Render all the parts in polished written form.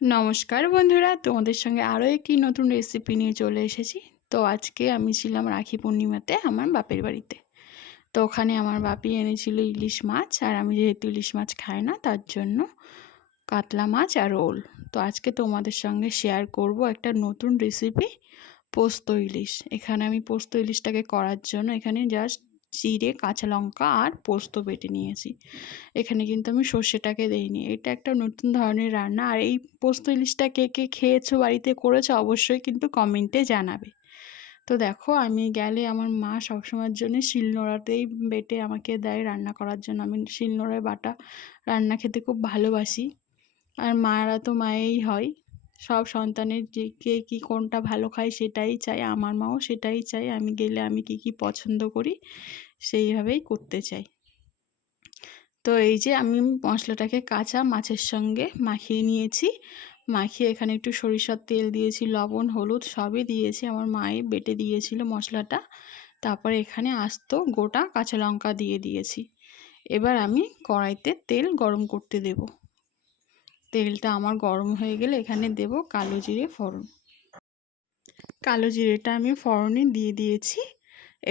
নমস্কার বন্ধুরা, তোমাদের সঙ্গে আরও একটি নতুন রেসিপি নিয়ে চলে এসেছি। তো আজকে আমি ছিলাম রাখি পূর্ণিমাতে আমার বাপের বাড়িতে। তো ওখানে আমার বাপি এনেছিল ইলিশ মাছ, আর আমি যেহেতু ইলিশ মাছ খাই না তার জন্য কাতলা মাছ আর ওল। তো আজকে তোমাদের সঙ্গে শেয়ার করব একটা নতুন রেসিপি, পোস্ত ইলিশ। এখানে আমি পোস্ত ইলিশটাকে করার জন্য এখানে জাস্ট জিরে, কাঁচা লঙ্কা আর পোস্ত বেটে নিয়েছি। এখানে কিন্তু আমি সর্ষেটাকে দেইনি। এটা একটা নতুন ধরনের রান্না। আর এই পোস্ত ইলিশটা কে কে খেয়েছো, বাড়িতে করেছো, অবশ্যই কিন্তু কমেন্টে জানাবে। তো দেখো, আমি গেলে আমার মা সবসময়ের জন্য শিলনোড়াতেই বেটে আমাকে দেয় রান্না করার জন্য। আমি শিলনোড়ায় বাটা রান্না খেতে খুব ভালোবাসি। আর মায়েরা তো মায়েই হয়, সব সন্তানের যে কে কী কোনটা ভালো খায় সেটাই চাই। আমার মাও সেটাই চাই, আমি গেলে আমি কি পছন্দ করি সেইভাবেই করতে চাই। তো এই যে আমি মশলাটাকে কাঁচা মাছের সঙ্গে মাখিয়ে নিয়েছি। মাখিয়ে এখানে একটু সরিষার তেল দিয়েছি, লবণ, হলুদ সবই দিয়েছি। আমার মায়ে বেটে দিয়েছিল মশলাটা। তারপরে এখানে আস্ত গোটা কাঁচা লঙ্কা দিয়ে দিয়েছি। এবার আমি কড়াইতে তেল গরম করতে দেব। তেলটা আমার গরম হয়ে গেলে এখানে দেব কালো জিরে ফোড়ন। কালো জিরেটা আমি ফোড়নে দিয়ে দিয়েছি।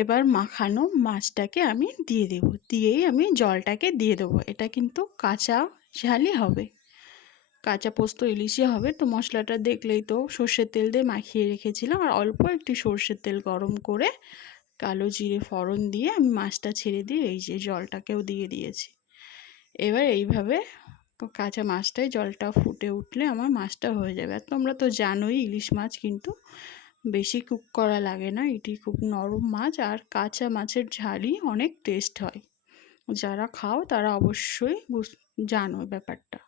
এবার মাখানো মাছটাকে আমি দিয়ে দেব, দিয়েই আমি জলটাকে দিয়ে দেবো। এটা কিন্তু কাঁচা ঝালই হবে, কাঁচা পোস্ত ইলিশই হবে। তো মশলাটা দেখলেই তো সর্ষের তেল দিয়ে মাখিয়ে রেখেছিলাম, আর অল্প একটু সর্ষের তেল গরম করে কালো জিরে ফোড়ন দিয়ে আমি মাছটা ছেড়ে দিয়ে এই যে জলটাকেও দিয়ে দিয়েছি। এবার এইভাবে কাঁচা মাছটায় জলটা ফুটে উঠলে আমার মাছটা হয়ে যাবে। আর তোমরা তো জানোই ইলিশ মাছ কিন্তু বেশি কুক করা লাগে না, এটি খুব নরম মাছ। আর কাঁচা মাছের ঝালই অনেক টেস্ট হয়। যারা খাও তারা অবশ্যই জানো ব্যাপারটা।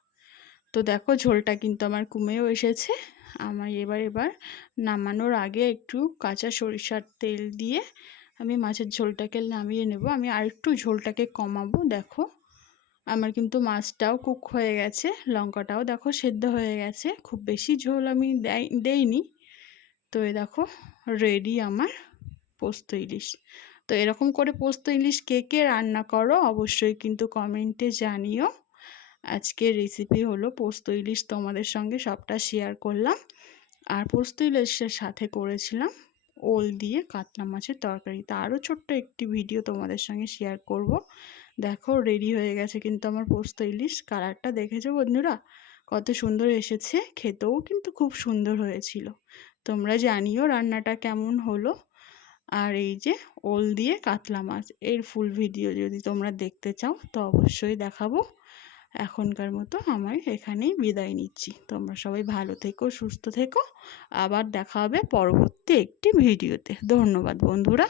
তো দেখো, ঝোলটা কিন্তু আমার কমেও এসেছে। আমার এবার নামানোর আগে একটু কাঁচা সরিষার তেল দিয়ে আমি মাছের ঝোলটাকে নামিয়ে নেব। আমি আর একটু ঝোলটাকে কমাবো। দেখো, আমার কিন্তু মাছটাও কুক হয়ে গেছে, লঙ্কাটাও দেখো সেদ্ধ হয়ে গেছে, খুব বেশি ঝোল আমি দেইনি। তো এই দেখো, রেডি আমার পোস্ত ইলিশ। তো এরকম করে পোস্ত ইলিশ কে কে রান্না করো অবশ্যই কিন্তু কমেন্টে জানিও। আজকের রেসিপি হলো পোস্ত ইলিশ, তোমাদের সঙ্গে সবটা শেয়ার করলাম। আর পোস্ত ইলিশের সাথে করেছিলাম ওল দিয়ে কাতলা মাছের তরকারি। তারও ছোট্ট একটি ভিডিও তোমাদের সঙ্গে শেয়ার করব। দেখো, রেডি হয়ে গেছে কিন্তু আমার পোস্ত ইলিশ। কালারটা দেখেছো বন্ধুরা, কত সুন্দর এসেছে, খেতেও কিন্তু খুব সুন্দর হয়েছিল। তোমরা জানিও রান্নাটা কেমন হলো। আর এই যে ওল দিয়ে কাতলা মাছ, এর ফুল ভিডিও যদি তোমরা দেখতে চাও তো অবশ্যই দেখাবো। এখনকার মতো আমার এখানেই বিদায় নিচ্ছি। তোমরা সবাই ভালো থেকো, সুস্থ থেকো। আবার দেখা হবে পরবর্তী একটি ভিডিওতে। ধন্যবাদ বন্ধুরা।